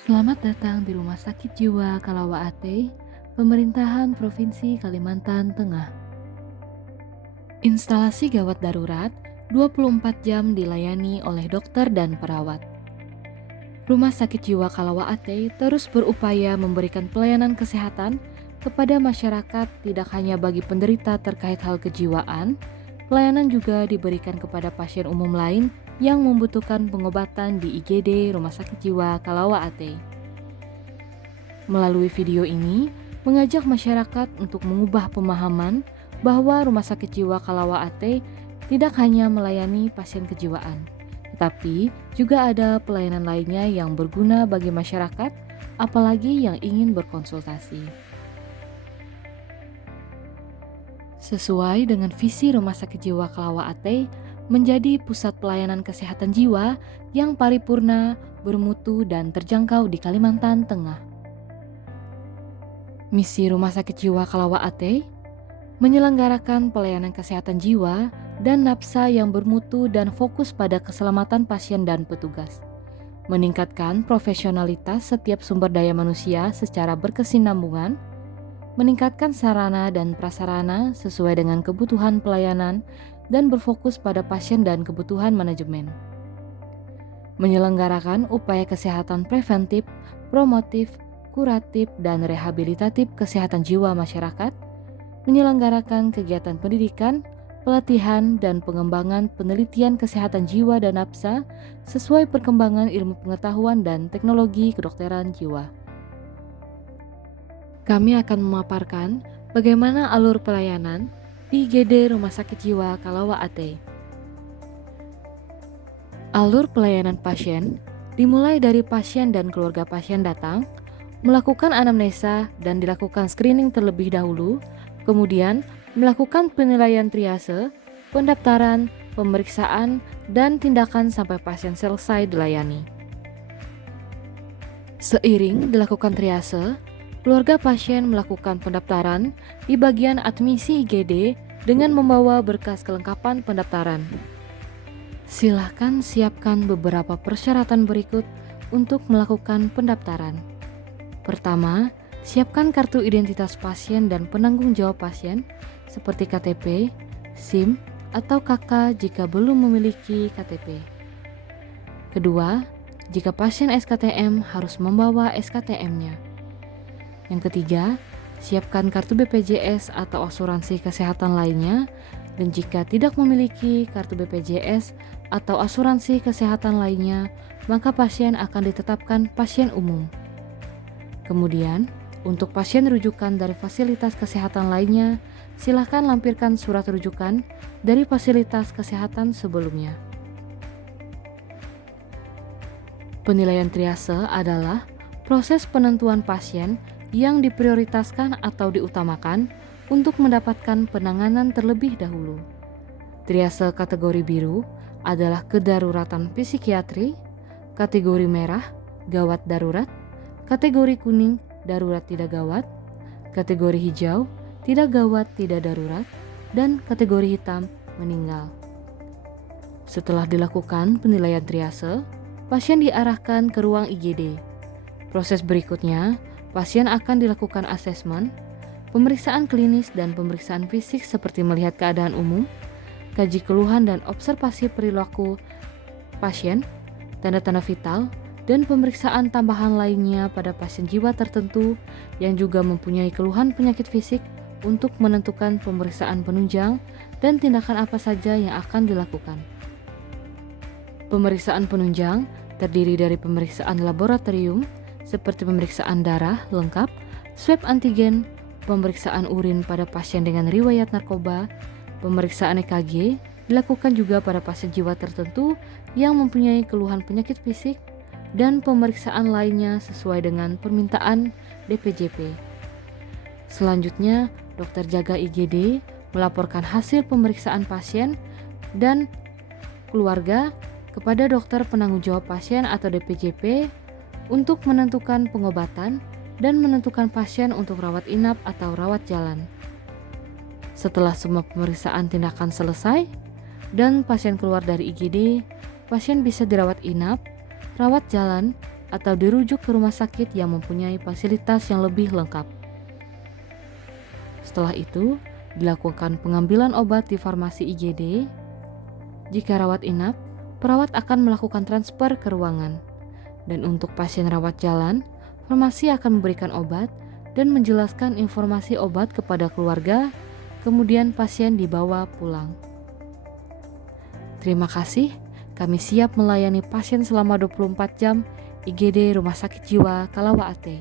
Selamat datang di Rumah Sakit Jiwa Kalawa Ate, Pemerintahan Provinsi Kalimantan Tengah. Instalasi gawat darurat 24 jam dilayani oleh dokter dan perawat. Rumah Sakit Jiwa Kalawa Ate terus berupaya memberikan pelayanan kesehatan kepada masyarakat tidak hanya bagi penderita terkait hal kejiwaan, pelayanan juga diberikan kepada pasien umum lain yang membutuhkan pengobatan di IGD Rumah Sakit Jiwa Kalawa Ate. Melalui video ini, mengajak masyarakat untuk mengubah pemahaman bahwa Rumah Sakit Jiwa Kalawa Ate tidak hanya melayani pasien kejiwaan, tetapi juga ada pelayanan lainnya yang berguna bagi masyarakat, apalagi yang ingin berkonsultasi. Sesuai dengan visi Rumah Sakit Jiwa Kalawa Ate menjadi pusat pelayanan kesehatan jiwa yang paripurna, bermutu, dan terjangkau di Kalimantan Tengah. Misi Rumah Sakit Jiwa Kalawa Ate menyelenggarakan pelayanan kesehatan jiwa dan nafsa yang bermutu dan fokus pada keselamatan pasien dan petugas, meningkatkan profesionalitas setiap sumber daya manusia secara berkesinambungan, meningkatkan sarana dan prasarana sesuai dengan kebutuhan pelayanan, dan berfokus pada pasien dan kebutuhan manajemen. Menyelenggarakan upaya kesehatan preventif, promotif, kuratif, dan rehabilitatif kesehatan jiwa masyarakat, menyelenggarakan kegiatan pendidikan, pelatihan, dan pengembangan penelitian kesehatan jiwa dan nafsa sesuai perkembangan ilmu pengetahuan dan teknologi kedokteran jiwa. Kami akan memaparkan bagaimana alur pelayanan di IGD Rumah Sakit Jiwa Kalawa Ate. Alur pelayanan pasien dimulai dari pasien dan keluarga pasien datang, melakukan anamnesa dan dilakukan screening terlebih dahulu, kemudian melakukan penilaian triase, pendaftaran, pemeriksaan, dan tindakan sampai pasien selesai dilayani. Seiring dilakukan triase, keluarga pasien melakukan pendaftaran di bagian admisi IGD dengan membawa berkas kelengkapan pendaftaran. Silakan siapkan beberapa persyaratan berikut untuk melakukan pendaftaran. Pertama, siapkan kartu identitas pasien dan penanggung jawab pasien seperti KTP, SIM, atau KK jika belum memiliki KTP. Kedua, jika pasien SKTM harus membawa SKTM-nya. Yang ketiga, siapkan kartu BPJS atau asuransi kesehatan lainnya, dan jika tidak memiliki kartu BPJS atau asuransi kesehatan lainnya, maka pasien akan ditetapkan pasien umum. Kemudian, untuk pasien rujukan dari fasilitas kesehatan lainnya, silakan lampirkan surat rujukan dari fasilitas kesehatan sebelumnya. Penilaian triase adalah proses penentuan pasien yang diprioritaskan atau diutamakan untuk mendapatkan penanganan terlebih dahulu. Triase kategori biru adalah kedaruratan psikiatri, kategori merah, gawat darurat, kategori kuning, darurat tidak gawat, kategori hijau, tidak gawat tidak darurat, dan kategori hitam, meninggal. Setelah dilakukan penilaian triase, pasien diarahkan ke ruang IGD. Proses berikutnya, pasien akan dilakukan asesmen, pemeriksaan klinis dan pemeriksaan fisik seperti melihat keadaan umum, kaji keluhan dan observasi perilaku pasien, tanda-tanda vital, dan pemeriksaan tambahan lainnya pada pasien jiwa tertentu yang juga mempunyai keluhan penyakit fisik untuk menentukan pemeriksaan penunjang dan tindakan apa saja yang akan dilakukan. Pemeriksaan penunjang terdiri dari pemeriksaan laboratorium seperti pemeriksaan darah lengkap, swab antigen, pemeriksaan urin pada pasien dengan riwayat narkoba, pemeriksaan EKG dilakukan juga pada pasien jiwa tertentu yang mempunyai keluhan penyakit fisik, dan pemeriksaan lainnya sesuai dengan permintaan DPJP. Selanjutnya, dokter jaga IGD melaporkan hasil pemeriksaan pasien dan keluarga kepada dokter penanggung jawab pasien atau DPJP untuk menentukan pengobatan dan menentukan pasien untuk rawat inap atau rawat jalan. Setelah semua pemeriksaan tindakan selesai dan pasien keluar dari IGD, pasien bisa dirawat inap, rawat jalan, atau dirujuk ke rumah sakit yang mempunyai fasilitas yang lebih lengkap. Setelah itu, dilakukan pengambilan obat di farmasi IGD. Jika rawat inap, perawat akan melakukan transfer ke ruangan. Dan untuk pasien rawat jalan, farmasi akan memberikan obat dan menjelaskan informasi obat kepada keluarga, kemudian pasien dibawa pulang. Terima kasih, kami siap melayani pasien selama 24 jam IGD Rumah Sakit Jiwa Kalawa Ate.